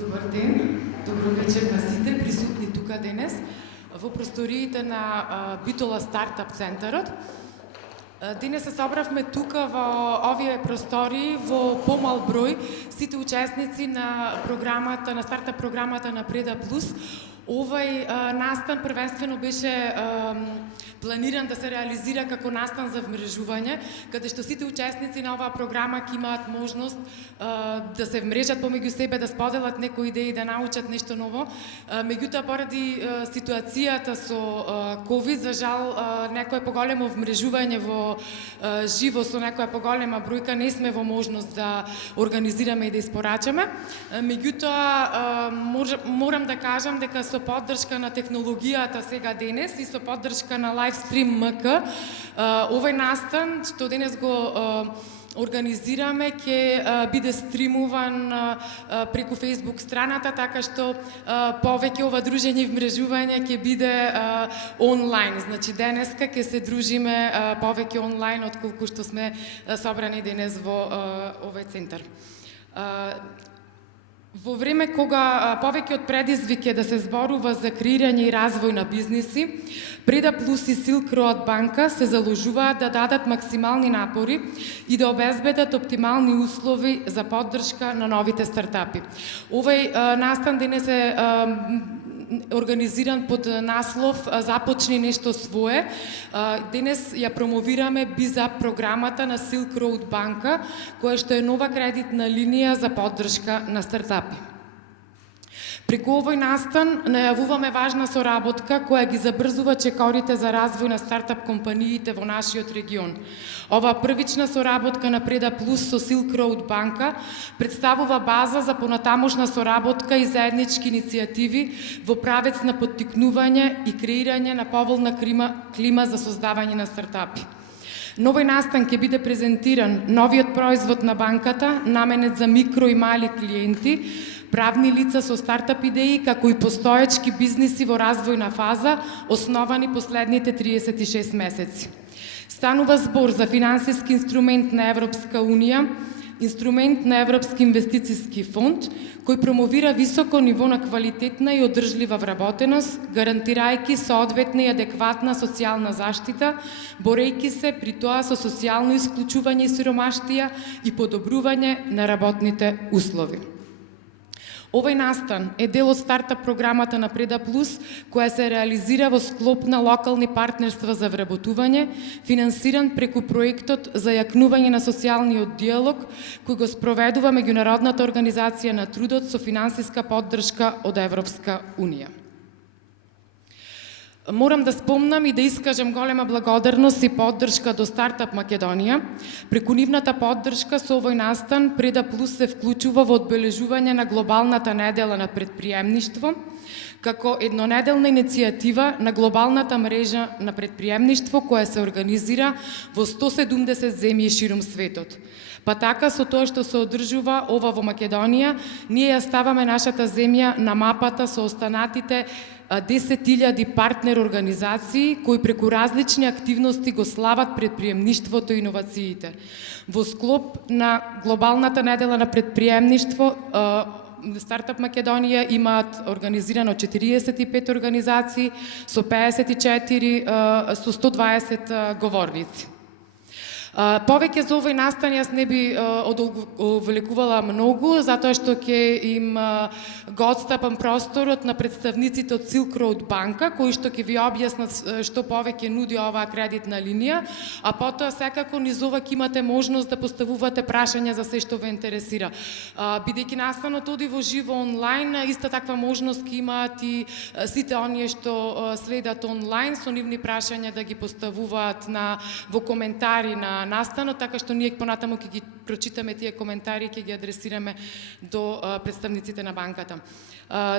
Добар ден, добро вечер на сите присутни тука денес во просториите на Битола Стартап Центарот. Денес се собравме тука во овие простори во помал број сите учесници на програмата, на стартап програмата на Преда Плюс. Овај настан првенствено беше планиран да се реализира како настан за вмрежување, каде што сите учесници на оваа програма ќе имаат можност да се вмрежат помеѓу себе, да споделат некои идеи, да научат нешто ново. Меѓутоа, поради ситуацијата со ковид, за жал, некое поголемо вмрежување во живо со некоја поголема бројка не сме во можност да организираме и да испорачаме. Меѓутоа, морам да кажам дека со поддршка на технологијата сега денес и со поддршка на Livestream МК, овој настан што денес го организираме ќе биде стримуван преку Facebook страната, така што повеќе ова дружење и вмрежување ќе биде онлайн. Значи денеска ќе се дружиме повеќе онлайн отколку што сме собрани денес во овој центар. Во време кога повеќе од предизвик е да се зборува за креирање и развој на бизниси, Преда Плюс и Silk Road банка се заложуваат да дадат максимални напори и да обезбедат оптимални услови за поддршка на новите стартапи. Овој настан денес е организиран под наслов "Започни нешто свое". Денес ја промовираме БИЗА програмата на Silk Road банка, која што е нова кредитна линија за поддршка на стартапи. Преку овој настан најавуваме важна соработка која ги забрзува чекорите за развој на стартап компаниите во нашиот регион. Ова првична соработка на Преда Плюс со Silk Road банка представува база за понатамошна соработка и заеднички иницијативи во правец на поттикнување и креирање на поволна клима за создавање на стартапи. На овој настан ќе биде презентиран новиот производ на банката, наменет за микро и мали клиенти, правни лица со стартап идеи, како и постоечки бизниси во развојна фаза, основани последните 36 месеци. Станува збор за финансиски инструмент на Европска Унија, инструмент на Европски инвестициски фонд, кој промовира високо ниво на квалитетна и одржлива вработеност, гарантирајќи соодветна и адекватна социјална заштита, борејќи се при тоа со социјално исклучување и сиромаштија и подобрување на работните услови. Овој настан е дел од стартап програмата на Преда Плюс, која се реализира во склоп на локални партнерства за вработување, финансиран преку проектот за јакнување на социјалниот диалог, кој го спроведува Меѓународната организација на трудот со финансиска поддршка од Европска Унија. Морам да спомнам и да искажам голема благодарност и поддршка до Стартап Македонија. Преку нивната поддршка со овој настан Преда Плюс се вклучува во одбележување на глобалната недела на предприемништво, како еднонеделна иницијатива на глобалната мрежа на предприемништво која се организира во 170 земји ширум светот. Па така, со тоа што се одржува ова во Македонија, ние ја ставаме нашата земја на мапата со останатите 10.000 партнер организации кои преку различни активности го слават предприемништвото и иновациите. Во склоп на глобалната недела на предприемништво, Стартап Македонија имаат организирано 45 организации со 54 со 120 говорници. Повеќе за овој настан јас не би овеликувала многу, затоа што ќе им го отстапам просторот на представниците од Silk Road банка, кои што ќе ви објаснат што повеќе нуди оваа кредитна линија, а потоа секако низ ова ќе имате можност да поставувате прашања за се што ве интересира. Бидејќи настанот оди во живо онлайн, иста таква можност ќе имаат и сите оние што следат онлайн со нивни прашања да ги поставуваат во коментари на настанот, така што ние понатаму ќе ги прочитаме тие коментари и ќе ги адресираме до представниците на банката.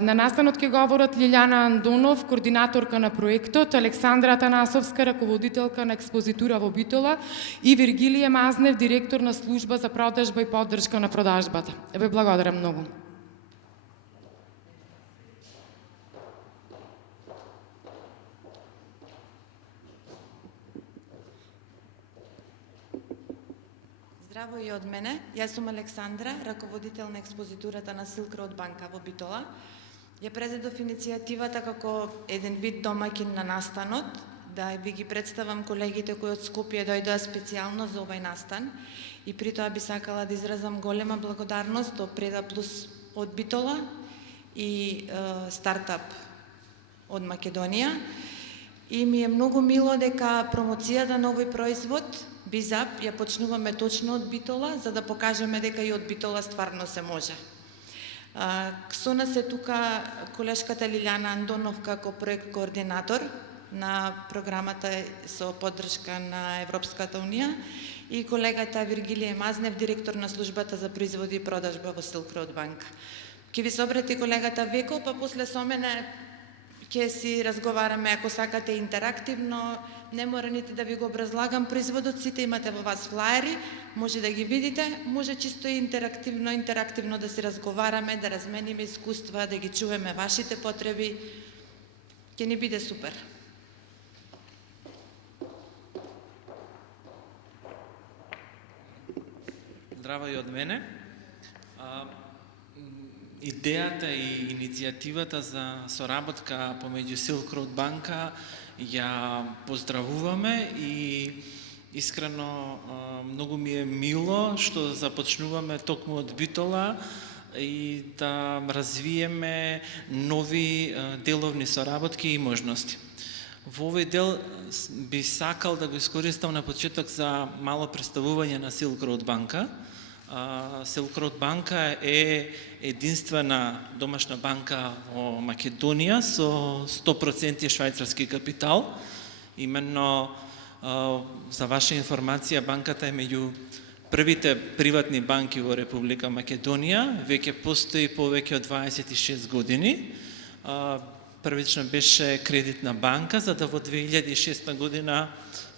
На настанот ќе говорат Лилјана Андонов, координаторка на проектот, Александра Атанасовска, раководителка на експозитура во Битола и Виргилије Мазнев, директор на служба за продажба и поддршка на продажбата. Ве благодарам многу. Здраво и од мене. Јас сум Александра, раководител на експозитурата на Silk Road банка во Битола. Ја презедов иницијативата како еден вид домаќин на настанот, да ви ги представам колегите кои од Скопје дојдоа специјално за овај настан и при тоа би сакала да изразам голема благодарност до Преда Плюс од Битола и стартап од Македонија. И ми е многу мило дека промоцијата на овој производ Бизап ја почнуваме точно од Битола, за да покажеме дека и од Битола стварно се може. Со нас е тука колешката Лилјана Андонов како проект координатор на програмата со поддршка на Европската Унија и колегата Виргилија Мазнев, директор на службата за производи и продажба во Silk Road банка. Ќе ви се обрати колегата Веко, па после со мене ќе си разговараме, ако сакате интерактивно, не мора нити да ви го образлагам производот, сите имате во вас флаери, може да ги видите, може чисто и интерактивно да си разговараме, да размениме искуства, да ги чуваме вашите потреби, ќе ни биде супер. Здраво и од мене. Идејата и иницијативата за соработка помеѓу Silk Road банка ја поздравуваме и искрено многу ми е мило што започнуваме токму од Битола и да развиеме нови деловни соработки и можности. Во овој дел би сакал да го искористам на почеток за мало представување на Silk Road банка. Silk Road банка е единствена домашна банка во Македонија со 100% швајцарски капитал. Именно, за ваша информација, банката е меѓу првите приватни банки во Република Македонија. Веќе постои повеќе од 26 години. Првично беше кредитна банка, за да во 2006 година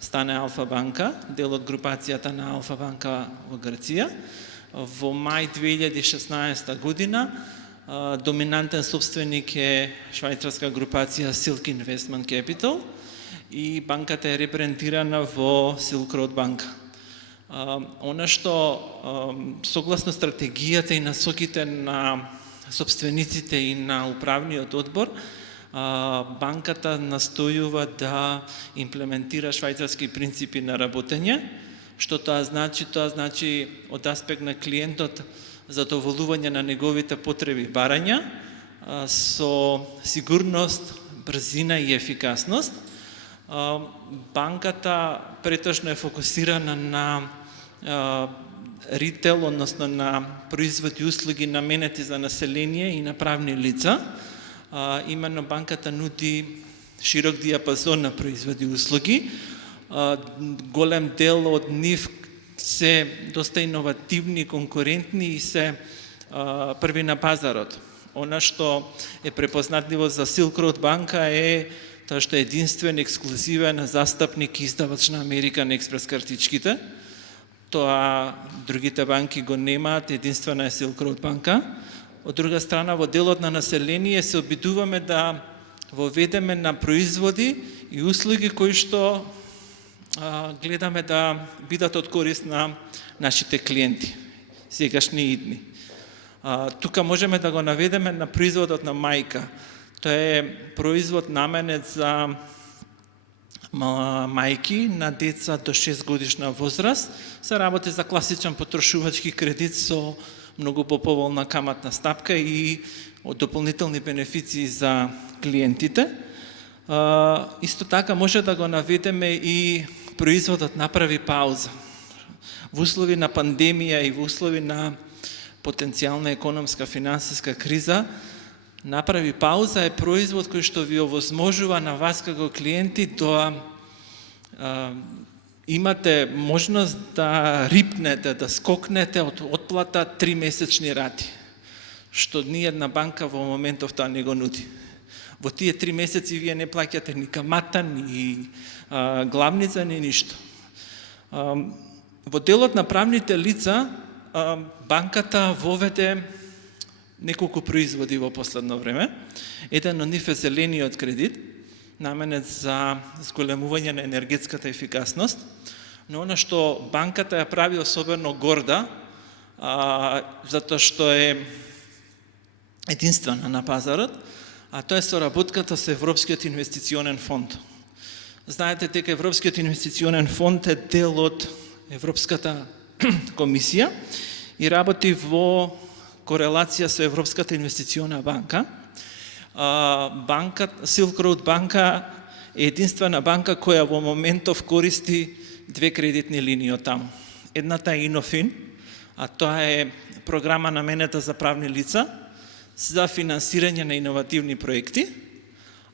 стане Алфа банка, дел од групацијата на Алфа банка во Грција. Во мај 2016 година доминантен собственик е швајцарска групација Silk Investment Capital и банката е репрезентирана во Silk Road банка. Она што согласно стратегијата и насоките на собствениците и на управниот одбор, банката настојува да имплементира швајцарски принципи на работење. Што тоа значи? Тоа значи од аспект на клиентот задоволување на неговите потреби и барања со сигурност, брзина и ефикасност. Банката претежно е фокусирана на ритейл, односно на производи и услуги наменети за население и на правни лица. Именно банката нуди широк диапазон на производи и услуги. Голем дел од нив се доста иновативни, конкурентни и се први на пазарот. Она што е препознатливо за Silk Road банка е тоа што е единствен, ексклузивен застапник и издавач на American Express картичките. Тоа другите банки го немаат, единствена е Silk Road банка. Од друга страна, во делот на население се обидуваме да воведеме на производи и услуги кои што гледаме да бидат од корист на нашите клиенти, сегашни и идни. Тука можеме да го наведеме на производот на мајка. Тоа е производ наменет за мајки на деца до 6 годишна возраст. Се работи за класичен потрошувачки кредит со многу поповолна каматна стапка и дополнителни бенефиции за клиентите. Исто така може да го наведеме и производот направи пауза. Во услови на пандемија и во услови на потенцијална економска финансиска криза, направи пауза е производ кој што ви овозможува на вас како клиенти да имате можност да рипнете, да скокнете од отплата 3 месечни рати, што ни една банка во моментов тоа не го нуди. Во тие 3 месеци вие не плаќате ни камата, ни главница, ни ништо. Во делот на правните лица, банката воведе неколку производи во последно време. Еден од нив е зелениот кредит, наменет за зголемување на енергетската ефикасност. Но оно што банката ја прави особено горда, затоа што е единствена на пазарот, а тоа е соработката со Европскиот инвестиционен фонд. Знаете дека Европскиот инвестиционен фонд е дел од Европската комисија и работи во корелација со Европската инвестициона банка. Silk Road банка е единствена банка која во моментов користи две кредитни линии од таму. Едната е Инофин, а тоа е програма наменета за правни лица за финансирање на иновативни проекти.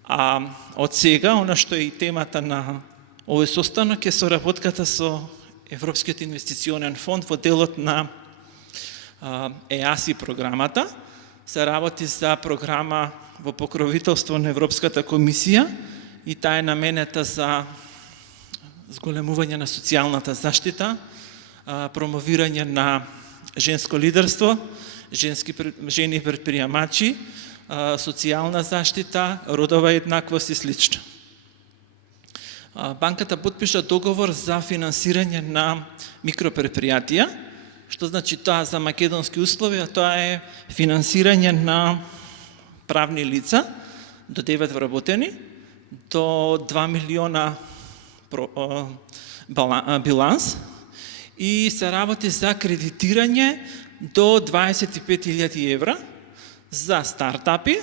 А од сега, она што е и темата на овој состанок е соработката со Европскиот инвестиционен фонд во делот на ЕАСИ програмата. Се работи за програма во покровителство на Европската комисија и таа е наменета за зголемување на социјалната заштита, промовирање на женско лидерство, жени предприемачи, социјална заштита, родова еднаквост и слично. Банката потпиша договор за финансирање на микропредпријатија, што значи тоа за македонски услови, а тоа е финансирање на правни лица до 9 вработени, до 2 милиона биланс и се работи за кредитирање до 25.000 евра за стартапи,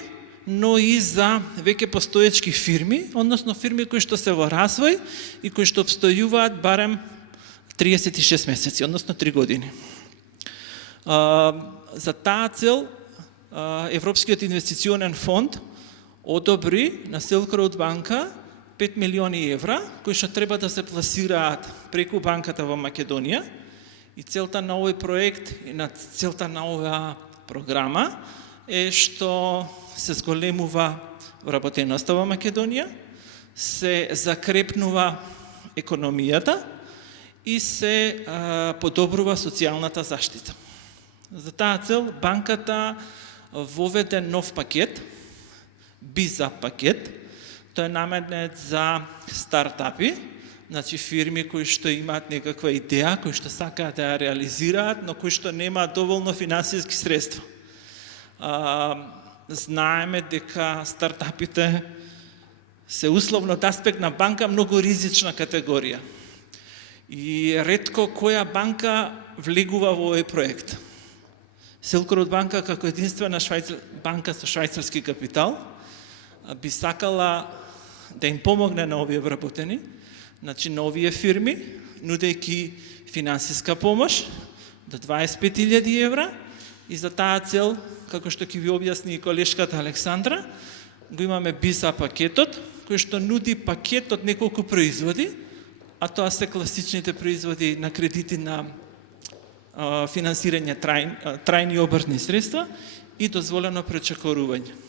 но и за веќе постоечки фирми, односно фирми кои што се во развој и кои што обстојуваат барем 36 месеци, односно 3 години. За таа цел Европскиот инвестиционен фонд одобри на Silk Road банка 5 милиони евра, кои што треба да се пласираат преку банката во Македонија. И целта на овој проект и на целта на оваа програма е што се зголемува вработеноста во Македонија, се закрепнува економијата и се подобрува социјалната заштита. За таа цел банката воведе нов пакет, BizUp пакет. Тој е наменет за стартапи, значи фирми кои што имаат некаква идеја, кои што сакаат да ја реализираат, но кои што немаат доволно финансиски средства. Знаеме дека стартапите се условно од аспект на банка многу ризична категорија. И ретко која банка влегува во овој проект. Silk Road банка како единствена банка со швајцарски капитал би сакала да им помогне на овие вработени, значи на овие фирми, нудејќи финансиска помош до 25.000 евра и за таа цел, како што ќе ви објасни и колешката Александра, го имаме BizUp пакетот, кој што нуди пакет од неколку производи, а тоа се класичните производи на кредити на финансирање трајни обртни средства и дозволено пречекорување.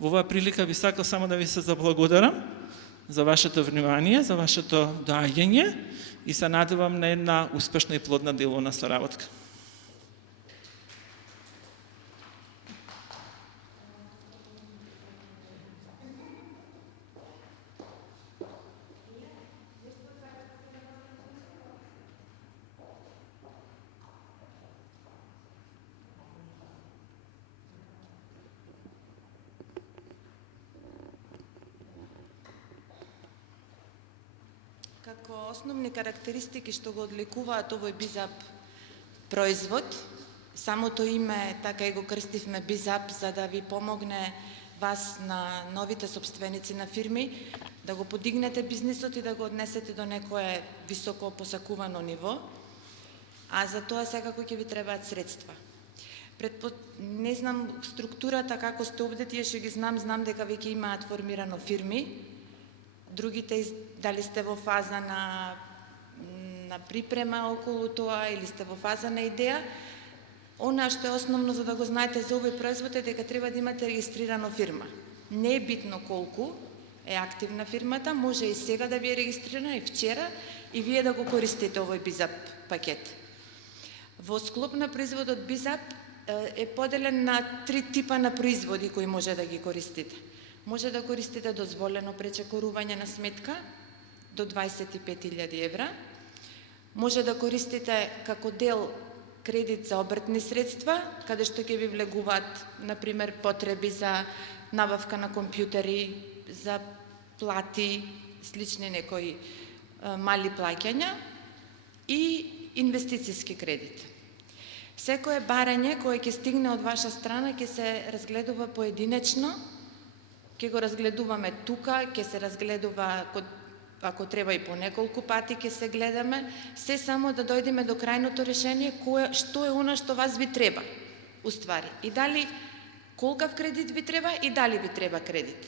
Во оваа прилика би сакал само да ви се заблагодарам за вашето внимание, за вашето доаѓање и се надевам на една успешна и плодна деловна соработка. Како основни карактеристики што го одликуваат овој BizUp производ, самото име така и го крстивме BizUp за да ви помогне вас на новите собственици на фирми да го подигнете бизнисот и да го однесете до некое високо посакувано ниво, а за тоа секако ќе ви требаат средства. Не знам структурата како сте овде, тие што ги знам дека веќе имаат формирано фирми. Другите, дали сте во фаза на припрема околу тоа или сте во фаза на идеја, она што е основно за да го знаете за овој производ е дека треба да имате регистрирано фирма. Не е битно колку е активна фирмата, може и сега да ви е регистрирана и вчера и вие да го користите овој BizUp пакет. Во склоп на производот BizUp е поделен на 3 типа на производи кои може да ги користите. Може да користите дозволено пречекорување на сметка до 25.000 евра. Може да користите како дел кредит за обртни средства, каде што ќе ви влегуваат, например, потреби за набавка на компјутери, за плати, слични некои мали плаќања и инвестицијски кредит. Секое барање кое ќе стигне од ваша страна ќе се разгледува поединечно, ќе го разгледуваме тука, ќе се разгледува ако треба и по неколку пати ќе се гледаме, се само да дојдеме до крајното решение што е она што вас ви треба, уствари. И дали колкав кредит ви треба и дали ви треба кредит.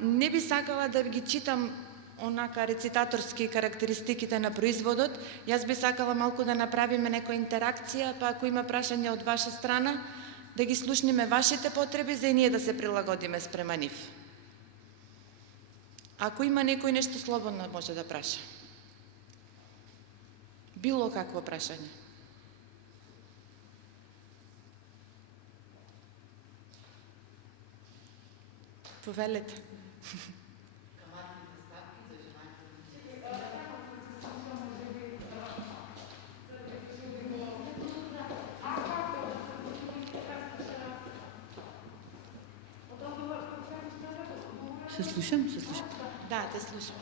Не би сакала да ги читам онака рецитаторски карактеристиките на производот, јас би сакала малку да направиме некоја интеракција, па ако има прашање од ваша страна, да ги слушнеме вашите потреби за и ние да се прилагодиме спрема нив. Ако има некој нешто слободно може да праша. Било какво прашање. Повелете. Се слушам? Да, те слушам.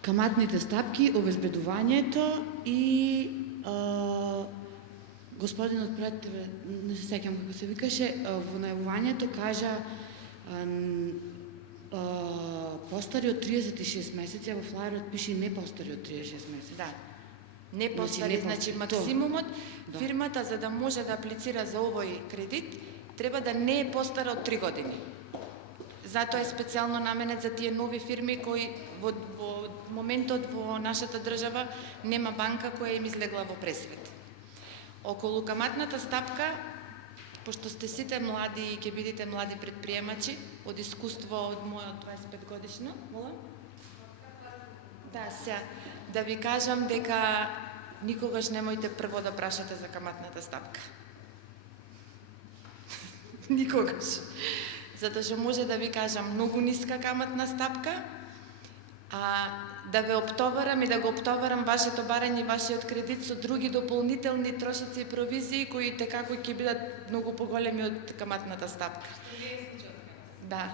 Каматните стапки, обезбедувањето и господинот пред тебе, не се сеќам како се викаше, во најавувањето кажа постари од 36 месеци, а во флаерот пише не постари од 36 месеци. Да. Не постари, значи максимумот, фирмата за да може да аплицира за овој кредит, треба да не е постара од 3 години. Затоа е специјално наменет за тие нови фирми кои во моментот во нашата држава нема банка која им излегла во пресвет. Околу каматната стапка, пошто сте сите млади и ќе бидете млади предприемачи, од искуство од мојот 25 годишно, мола? Да, сега, да ви кажам дека никогаш немојте прво да прашате за каматната стапка. Никогаш. Затоа што може да ви кажам многу ниска каматна стапка, а да ве оптоварам и да го оптоварам вашето барање и вашиот кредит со други дополнителни трошици и провизии кои текако ќе бидат многу поголеми од каматната стапка. Да.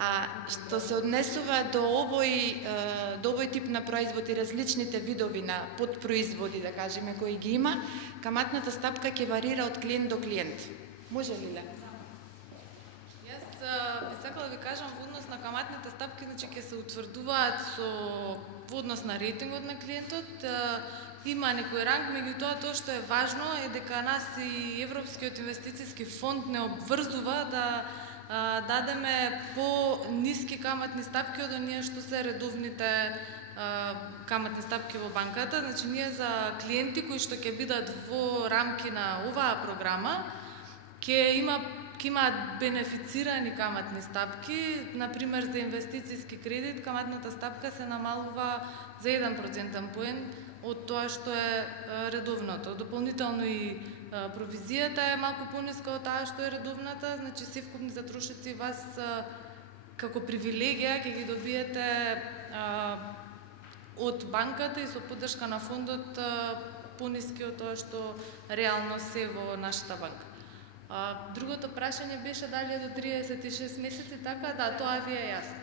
А што се однесува до овој тип на производ и различните видови на подпроизводи, да кажеме, кои ги има, каматната стапка ќе варира од клиент до клиент. Може ли ли? Би сакала да ви кажам во однос на каматните стапки, значи ќе се утврдуваат во однос на рейтингот на клиентот. Има некој ранг, меѓутоа тоа што е важно е дека нас и Европскиот инвестицијски фонд не обврзува да дадеме по-ниски каматни стапки од оние што се редовните каматни стапки во банката. Значи ние за клиенти кои што ќе бидат во рамки на оваа програма ќе имаат бенефицирани каматни стапки, например за инвестицијски кредит, каматната стапка се намалува за 1% поен од тоа што е редовното. Дополнително и провизијата е малку пониска од таа што е редовната, значи севкупните трошици вас како привилегија ќе ги добиете од банката и со поддршка на фондот пониски од тоа што реално се во нашата банка. Другото прашање беше дали е до 36 месеци, така да, тоа ви е јасно.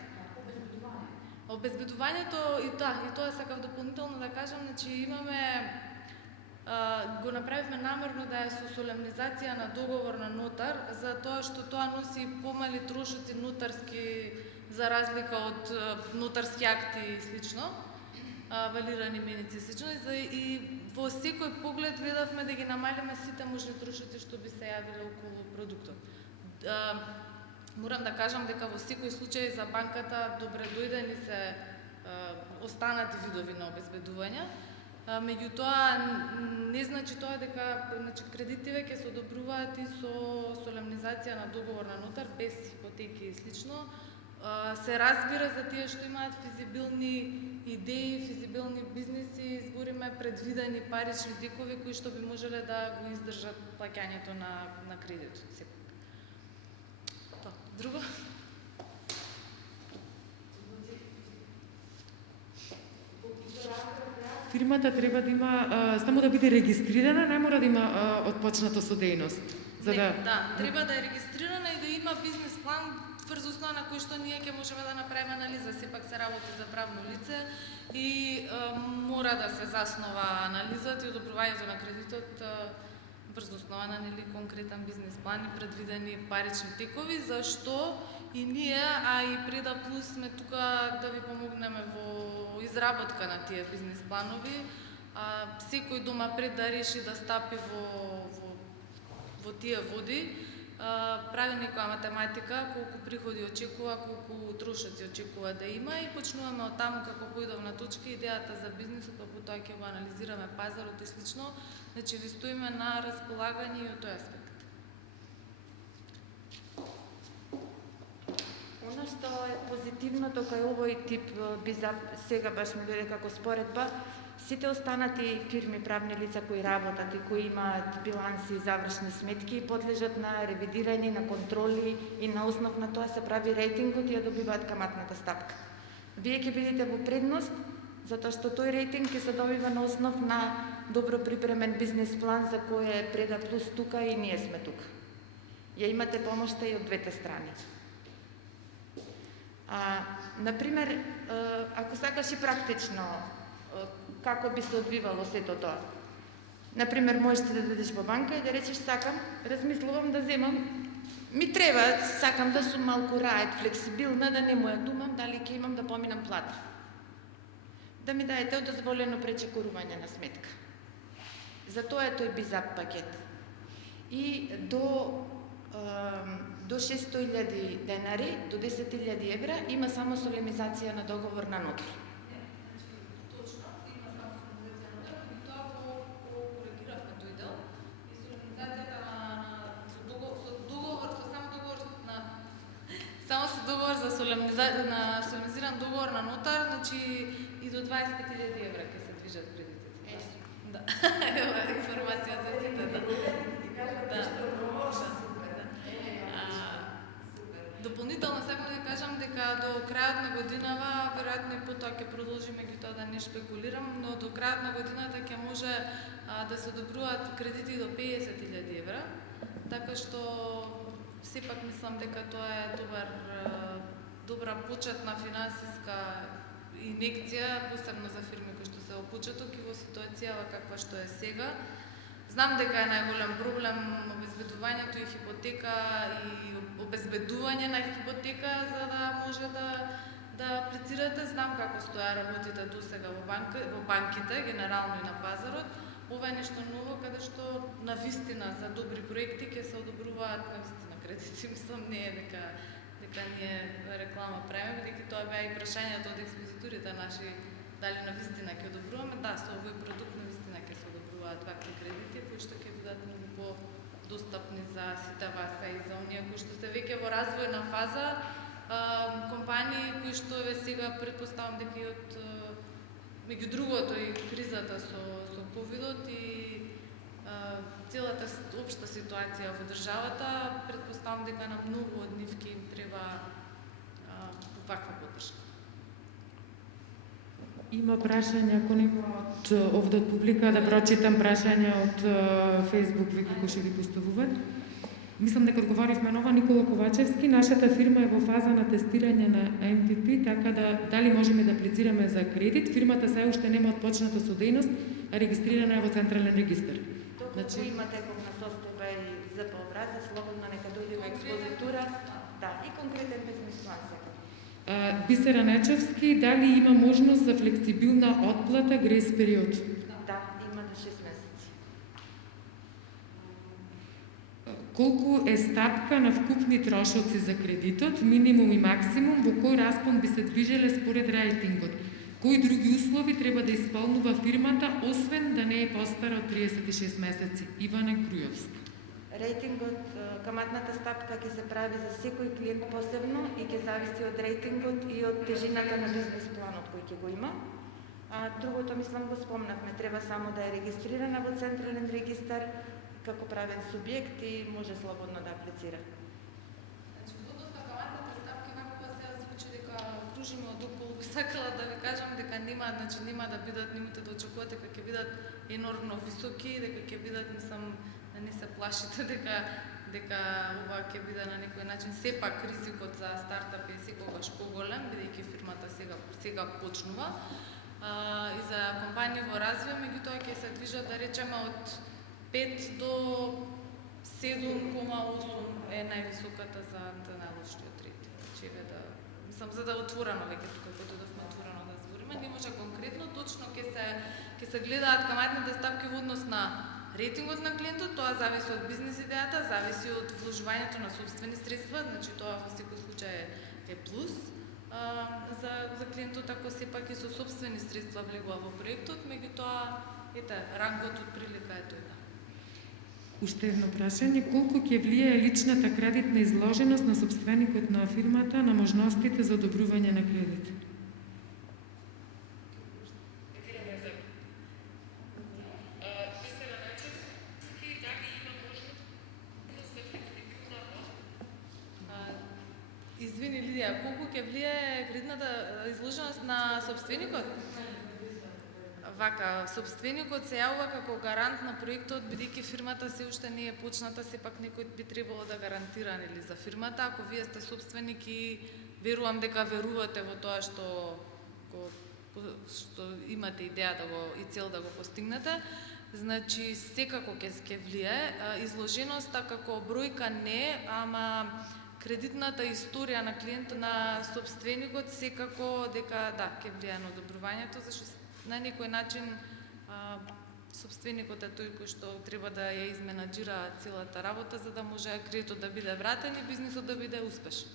Обезбедувањето и тоа сакав дополнително да кажам, значи имаме го направивме намерно да е со солемнизација на договор на нотар, за тоа што тоа носи помали трошоци нотарски за разлика од нотарски акти и слично, валирани меници и слично, и во секој поглед гледавме да ги намалиме сите можни трошоци што би се јавиле околу продуктот. Морам да кажам дека во секој случај за банката добре дојдени се останати видови на обезбедување, меѓутоа не значи тоа дека кредитиве ќе се одобруваат и со солемнизација на договор на нотар без ипотеки и слично. Се разбира за тие што имаат физибилни идеи, физибилни бизниси, збориме предвидени парични декови кои што би можеле да го издржат плаќањето на кредитот. Друго? фирмата треба да има само да биде регистрирана, не мора да има отпочнато со дејност. За да Да, треба да е регистрирана и да има бизнес план врз основа на кој што ние ќе можеме да направиме анализа. Сепак се работи за правно лице и мора да се заснова анализата и одобрувањето на кредитот врз основа на конкретен бизнес план и предвидени парични текови, зашто и ние, а и Преда Плюс сме тука да ви помогнеме во изработка на тие бизнес планови. Секој дома пред да реши да стапи во тие води, прави некоја математика, колку приходи очекува, колку трошоци очекува да има и почнуваме од таму како поидовна точка идејата за бизнисот, па потоа ќе го анализираме пазарот и слично, значи ви стоиме на располагање и од тој аспект. Оно што е позитивното кај овој тип бизап, сега баш ми дојде како споредба, сите останати фирми, правни лица кои работат и кои имаат биланси и завршни сметки подлежат на ревидирање, на контроли и на основ на тоа се прави рейтингот и ја добиваат каматната стапка. Вие ќе бидете во предност, затоа што тој рейтинг ќе се добива на основ на добро припремен бизнес план за кој е Преда Плюс тука и ние сме тука. Ја имате помошта и од двете страни. Например, ако сакаш и практично, како би се одвивало сето тоа? Например, можеш да дојдеш во банка и да речеш сакам, размислувам да земам, ми треба, сакам да сум малку рајет, флексибилна, да не му ја думам дали ќе имам да поминам плата. Да ми даете дозволено пречекорување на сметка. За тоа е тој бизап пакет. И до 600.000 денари, до 10.000 евра, има само солемизација на договор на нотар. Само со договор за солемнизиран договор на нотар, значи и до 25.000 евра ќе се движат кредитите. Да. Ева информација за сите, да. Дополнително сакам да кажам дека до крајот на годинава, веројатно и потоа ќе продолжиме тоа да не шпекулирам, но до крајот на годината ќе може да се одобруваат кредити до 50.000 евра, така што сепак мислам дека тоа е добра почетна финансиска инекција, посебно за фирми кои што се во почеток и во ситуацијава каква што е сега. Знам дека е најголем проблем обезбедувањето и хипотека и обезбедување на хипотека за да може да аплицирате. Знам како стоја работите досега во банките, генерално и на пазарот. Ова е нешто ново каде што на вистина за добри проекти ќе се одобруваат на вистина кредити. Мислам не е дека ние реклама правиме, бидејќи тоа беа и прашањето од експозиторите наши дали на вистина ќе одобруваме. Да, со овој продукт на вистина ќе се одобруваат вакви кредити кои што ќе бидат многу по-достапни за сите вас и за оние кои што се веќе во развојна фаза, компании кои што сега претпоставам дека и од меѓу другото и кризата со ковидот и целата општа ситуација во државата, претпоставам дека на многу од нив ќе им треба ваква поддршка. Има прашања, ако некој од овде од публика, да прочитам прашања од Facebook вики кои што ги поставуваат. Мислам дека одговоривме на ова. Никола Ковачевски, нашата фирма е во фаза на тестирање на MVP, така да дали можеме да аплицираме за кредит. Фирмата се уште нема отпочнато со дејност, а регистрирана е во Централен регистар. Значи има тековна состојба и ЗП образец, слободно нека дојде во експозитура. Да, и конкретен бизнес план сега. Бисера Нечевски, дали има можност за флексибилна отплата грес период? Да, има до 6 месеци. Колку е стапка на вкупни трошоци за кредитот, минимум и максимум, во кој распон би се движеле според рейтингот? Кои други услови треба да исполнува фирмата, освен да не е постара од 36 месеци? Ивана Грујовска. Рейтингот, каматната стапка ќе се прави за секој клиент посебно и ќе зависи од рейтингот и од тежината на бизнес планот кој ќе го има. Другото, мислам, го спомнавме, треба само да е регистрирана во Централен регистар како правен субјект и може слободно да аплицира. Значи, во однос на каматните стапки, како се звучи дека кружиме од околу, би сакала да ви кажам дека нема да бидат, немате да очекувате дека ќе бидат енормно високи, дека ќе бидат, мислам, да не се плашите дека ова ќе биде на некој начин сепак ризикот за стартап е секогаш поголем, бидејќи фирмата сега почнува. И за компании во развој, меѓутоа ќе се движат, да речеме, од 5 до 7,8 е највисоката за најлошиот рейтинг. Значи, мислам, за да отворено веќе тука, кога дојдовме отворено да збориме, не може конкретно, точно ќе се гледаат каматните стапки во однос на рейтингот на клиентот, тоа зависи од бизнес идејата, зависи од вложувањето на собствени средства, значи тоа во секој случај е плюс за клиентот, ако сепак и со собствени средства влегува во проектот, меѓутоа, рангот од прилика е тој. Уште едно прашање, колку ќе влијае личната кредитна изложеност на собственикот на фирмата на можностите за одобрување на кредит? Извини, Лидија, колку ќе влијае кредитната изложеност на собственикот? Вака, собственикот се јавува како гарант на проектот, бидејќи фирмата се уште не е почната, сепак некој би требало да гарантира нели за фирмата. Ако вие сте собственик и верувам дека верувате во тоа што имате идеја и цел да го постигнете, значи секако ќе влијае. Изложеноста како бројка не, ама кредитната историја на клиентот, на собственикот секако дека ќе влијае на одобрувањето, зашто на некој начин собственикот е тој кој што треба да ја изменаџира целата работа за да може кредитот да биде вратен и бизнисот да биде успешен.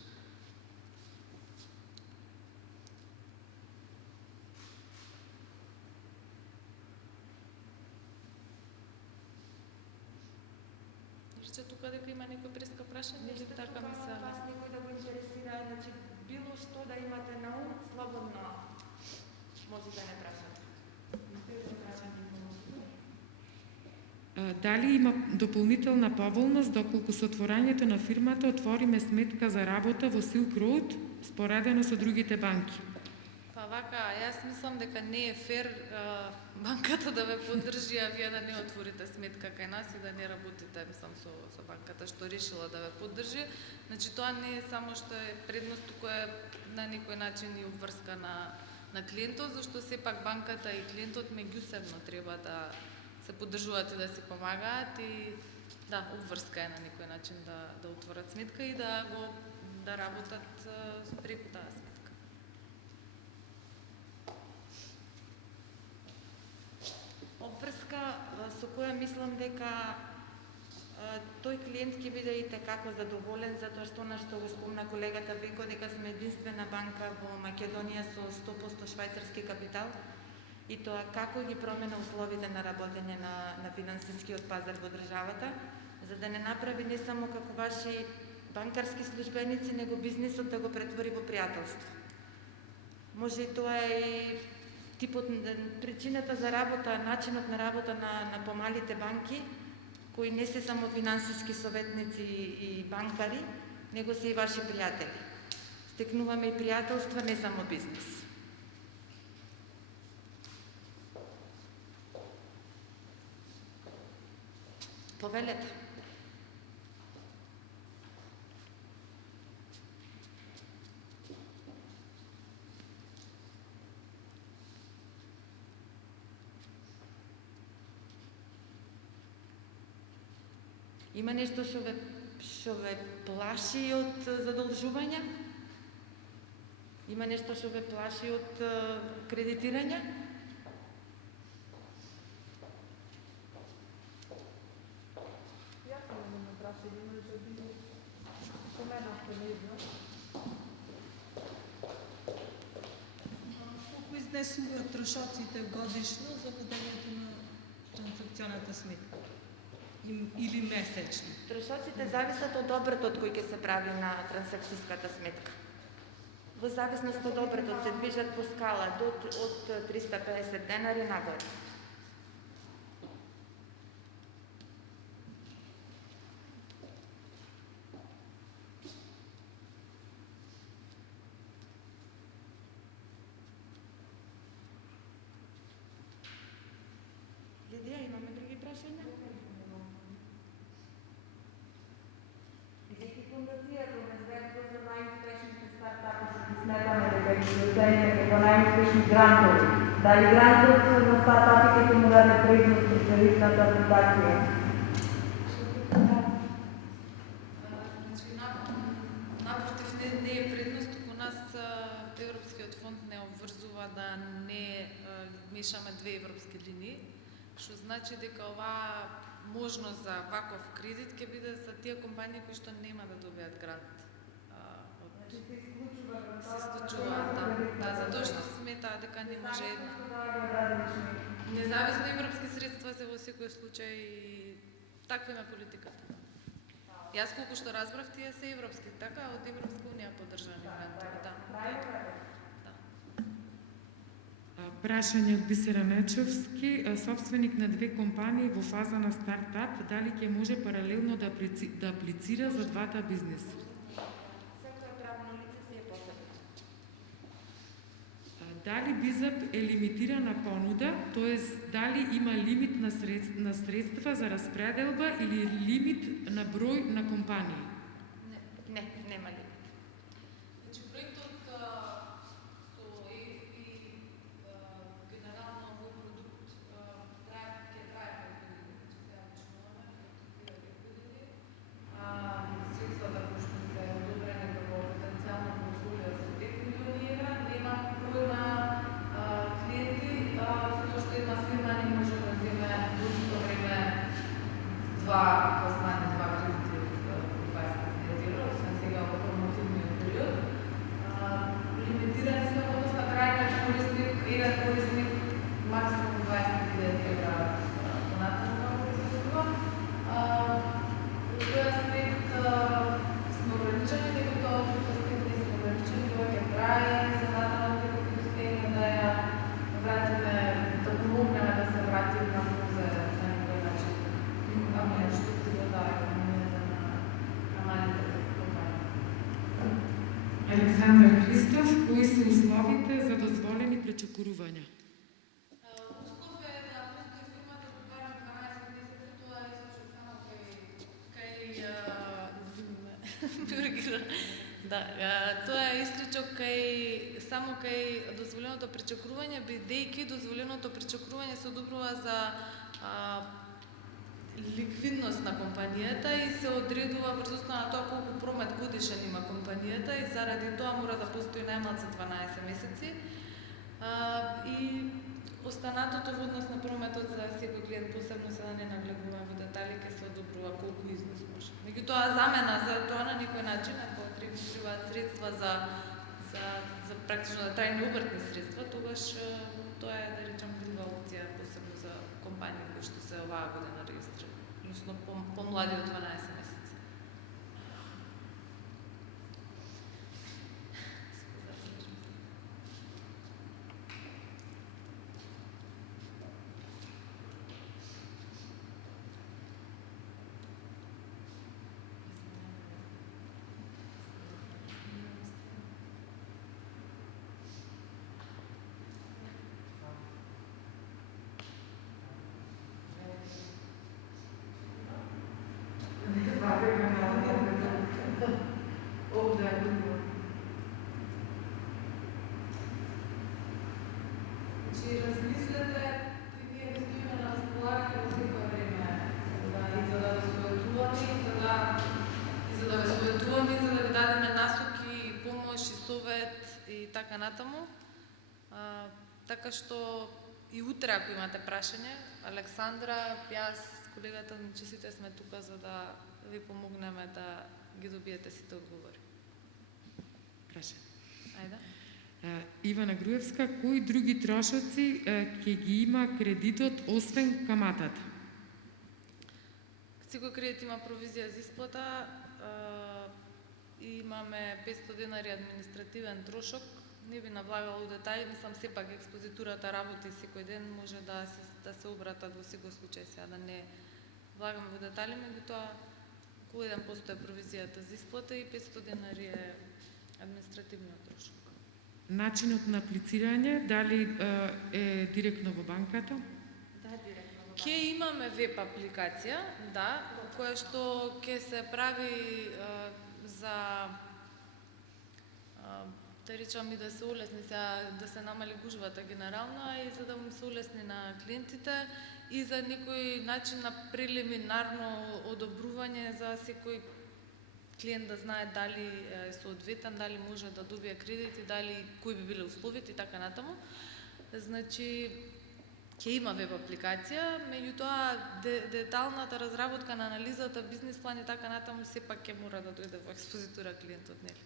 Рече тука дека има некој преска прашање или така ми се... Вас некој да го интересира, значи било што да имате на ум, слободно може да не прашате. Дали има дополнителна поволност доколку со отворањето на фирмата отвориме сметка за работа во Silk Road споредено со другите банки? Па вака, јас мислам дека не е фер банката да ве поддржи, а вие да не отворите сметка кај нас и да не работите, мислам, со банката што решила да ве поддржи. Значи тоа не е само што е предност, туку е на некој начин и обврска на клиентот, зашто сепак банката и клиентот меѓусебно треба да се поддржуваат и да си помагаат и обврска е на некој начин да отворат сметка и да работат преку таа сметка. Обврска со која мислам дека тој клиент ќе биде и tekako задоволен, затоа што што го спомна колегата Веко, дека сме единствена банка во Македонија со 100% швајцарски капитал, и тоа како ги промена условите на работење на финансискиот пазар во државата, за да не направи не само како ваши банкарски службеници, него бизнисот да го претвори во пријателство. Може и тоа е и типот, причината за работа, начинот на работа на помалите банки, кои не се само финансиски советници и банкари, него се и ваши пријатели. Стекнуваме и пријателства, не само бизнис. Повелете. Има нешто што ве плаши од задолжување? Има нешто што ве плаши од кредитирање? Колку изнесуваат трошоците годишно за водењето на транзакционата сметка? Или месечно? Трошоците зависат од обртот кој ќе се прави на трансакцијската сметка. Во зависност од обртот се движат по скала од 350 денари нагоре. грантови. Дали грантот на стартапите ќе му даде предност при кредитната апликација? Напротив, не е предност, туку нас Европскиот фонд не обврзува да не мешаме две европски линии, што значи дека оваа можност за ваков кредит ќе биде за тие компании кои што нема да добијат грант. Се исклучуваат, да, затоа што сметаат дека не може независно европски средства се во секој случај и таква е политиката. Јас колку што разбрав, тие се европски, така од Европска унија поддржани грантови, да. Прашање од Бисера Нечовски, собственик на две компании во фаза на стартап, дали ќе може паралелно да аплицира за двата бизнеси? Секој правно лице си е посебно. Дали БИЗАП е лимитирана понуда, т.е. дали има лимит на средства за распределба или лимит на број на компании? Не, нема ли. Значи, проектот со EFP, генерално овој продукт, ќе трае 5 години, че се средствата кои што се одобрени како потенцијално портфолио за 5 милиони евра, нема број на клиенти, затоа што една фирма не може да земе во исто време два пласмани, два кредити од 20.000 евра, освен сега во промотивниот период. Лимитирани сме во однос на крајниот корисник, еден корисник максимум 20.000 евра понатаму како да се добива. Во тој аспект сме ограничени, дека тоа во тој аспект не сме ограничени, тоа ќе трае и се надевам дека ќе успееме да ја вратиме, да помогнеме да се врати на музе на некој начин. Ако нешто ќе да економијата на малите компании. Александар Христов, кои се условите за дозволени пречекорувања? Услов е да постои фирмата до барем 12 месеци, тоа е исто само кај Да, тоа е исклучок само кај дозволеното пречекорување, бидејќи дозволеното пречекорување се одобрува за ликвидност на компанијата и се одредува врз основа на тоа колку промет годишен има компанијата и заради тоа мора да постои најмалку 12 месеци. И останатото во однос на прометот за секој клиент посебно се да не нагледуваме во детали, ќе се одобрува колку износ може. Меѓутоа замена за тоа на некој начин, ако требаат средства за практично да трајни обртни средства, тогаш тоа е, да речем, друга опција, посебно за компании кои што се оваа година регистрирани, односно помлади од 12 месеци. Значи, размислете, ние ви стоиме на располагање во секое време, за да ви советуваме, и за да ви дадеме насоки, и помош, и совет, и така натаму. Така што и утре, ако имате прашање, Александра, јас, колегата, значи сите сме тука за да ви помогнеме да ги добиете сите одговори. Прашање. Ајде. Ивана Груевска, кои други трошоци ќе ги има кредитот освен каматата? Секој кредит има провизија за исплата, имаме 500 денари административен трошок, не би навлагала у детаји, мислам сепак експозитурата работи секој ден, може да се обратат во секој случај, сега да не влагаме во детали, меѓутоа околу 1% е провизијата за исплата и 500 денари е административниот трошок. Начинот на аплицирање, дали е директно во банката? Да, директно во банката. Ќе имаме веб апликација, да, која што ќе се прави за да речам и да се улесни да се намали гужвата генерално, а и за да му се улесни на клиентите и за некој начин на прелиминарно одобрување за секој клиент да знае дали е соодветен, дали може да добие кредит и дали кои би биле условите и така натаму. Значи, ќе има веб апликација, меѓутоа деталната разработка на анализата, бизнис план и така натаму сепак ќе мора да дојде во експозитура клиентот, нели?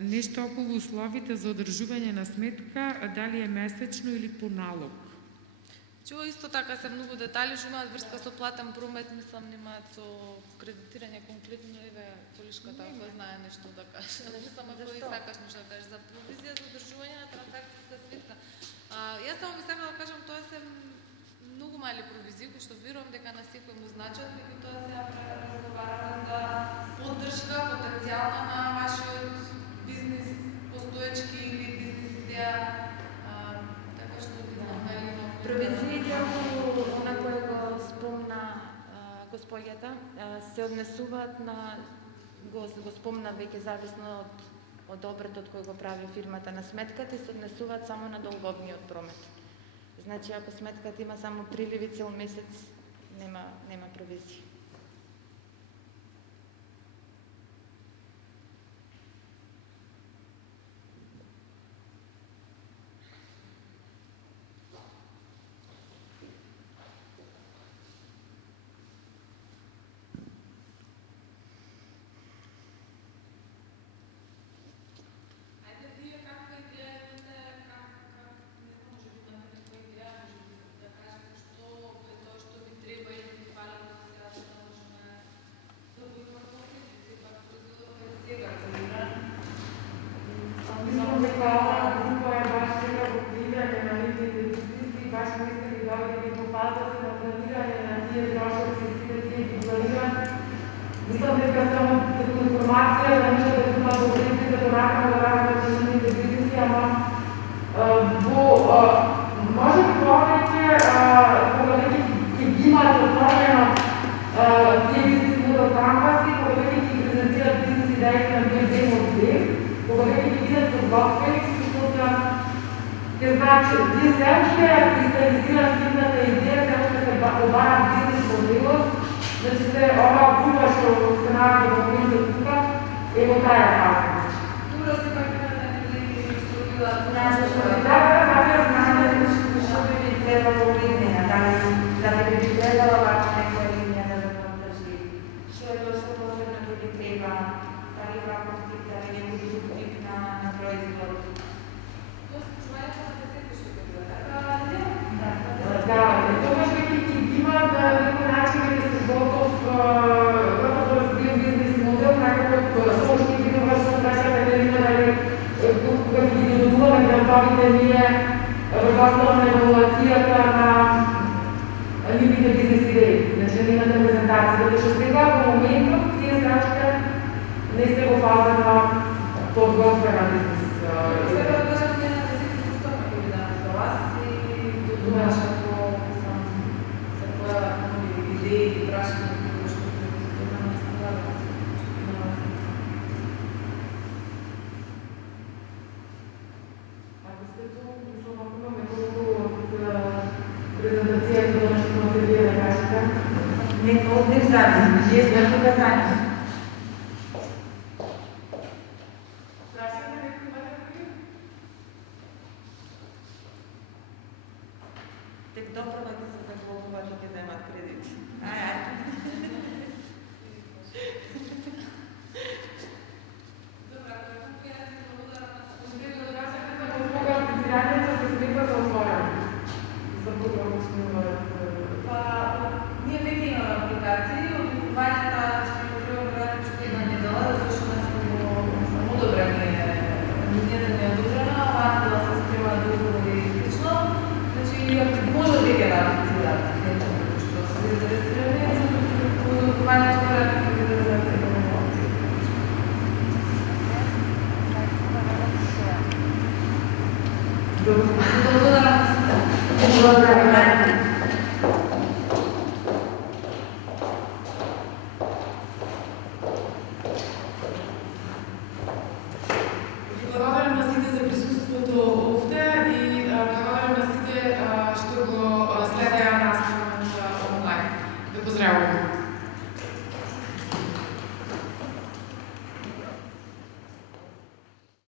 Нешто околу условите за одржување на сметка, дали е месечно или по налог? Чува исто така се многу детали што имаат врска со платен промет, мислам немаат со кредитирање конкретно, еве колишката ако знае нешто да каже. Мислам ако и сакаш нешто да кажеш за провизија за одржување на транзакцијска сметка. Јас само би сакала да кажам тоа се многу мали провизии кои што верувам дека на секој му значат, меѓутоа сега разговараме за поддршка потенцијална на вашиот бизнис постоечки или бизнис идеја, така што не знам дали има Провизиите околу она кое го спомна господјата се однесуваат на го спомна веќе зависно од обретот кој го прави фирмата на сметката и се однесуваат само на долговниот промет. Значи ако сметката има само приливи цел месец, нема провизија. Мислам дека оваа група е баш сега во планирање на нивните бизниси, баш мислили да одиме во фаза на планирање на тие трошоци и сите тие ги планираат. Мислам дека само како информација да може да има добрите за поракаме да работат на нивните бизниси, ама може би повеќе кога веќе ќе ги имаат отворено тие бизнис модел кампаси, кога веќе ќе презентират бизнис идеите на тој ден од ден, кога веќе ќе видат подготвени, што ќе значи, тие се уште кристализираат нивната идеја, се уште се обарат бизнис моделот, значи се оваа група што се наоѓа во моментот тука е во таа фаза. Тура се пак има да не структура. Што би требало линија, дали би требала вака некоја линија да го поддржи? Што е тоа што посебно ќе би треба? Дали ваков тип, дали некој друг тип на производ? Да, тогаш веќе ќе има на некој начин да се готов да разбие бизнис модел, некако со уште ќе да вршам нашата Катерина, дали кога ќе ги додуваме грантовите ние врз основа на евалуацијата на нивните бизнес идеи, значи нивната презентација, затоа што сега во моментот тие се уште не сте во фаза на подготвена бизнес. Сега да кажам не на 10% ќе ви дам за вас и додумаш како сам се појават нови идеи и прашања кои што има на стандарда. Ако сте ту, мислам, ако имаме колку од презентацијата да нешто можете вие да кажете? Нека од нив зависи, ние сме показани. Тек допрва ќе се заблокуваат и ќе земат кредит. Ај.